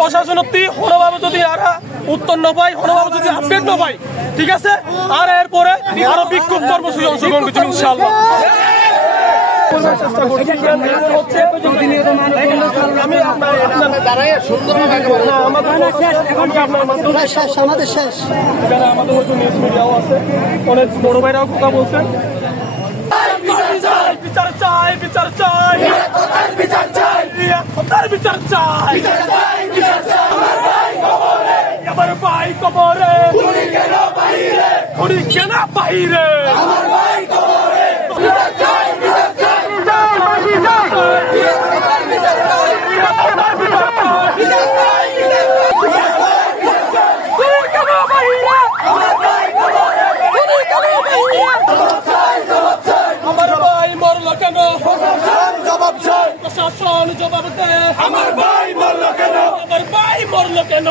প্রশাসনটি কোনোভাবে যদি আরা উত্তর না পাই, কোনোভাবে যদি আপডেট না পাই, ঠিক আছে, আর এরপরে আরো বিক্ষোভ কর্মসূচি অংশগ্রহণ করছি ইনশাআল্লাহ। আমাদের শেষ আমাদের হয়তো নিউজ মিডিয়াও আছে, অনেক বড় ভাইরাও কথা বলছেন। বিচার চাই, বিচার চাই, বিচার চাই, বিচার চাই, আমার ভাই কবরে, খুনি কেন বাহিরে, খুনি কেন বাহিরে, আমার ভাই কবরে, বিচার চাই, বিচার চাই, বিচার চাই, বিচার চাই, বিচার চাই, খুনি কেন বাহিরে, আমার ভাই কবরে, খুনি কেন বাহিরে, আমার ভাই মরলো কেন, জবাব চাই, প্রশাসন জবাব দে, আমার ভাই মরলো কেন, আমার ভাই মরলো কেন।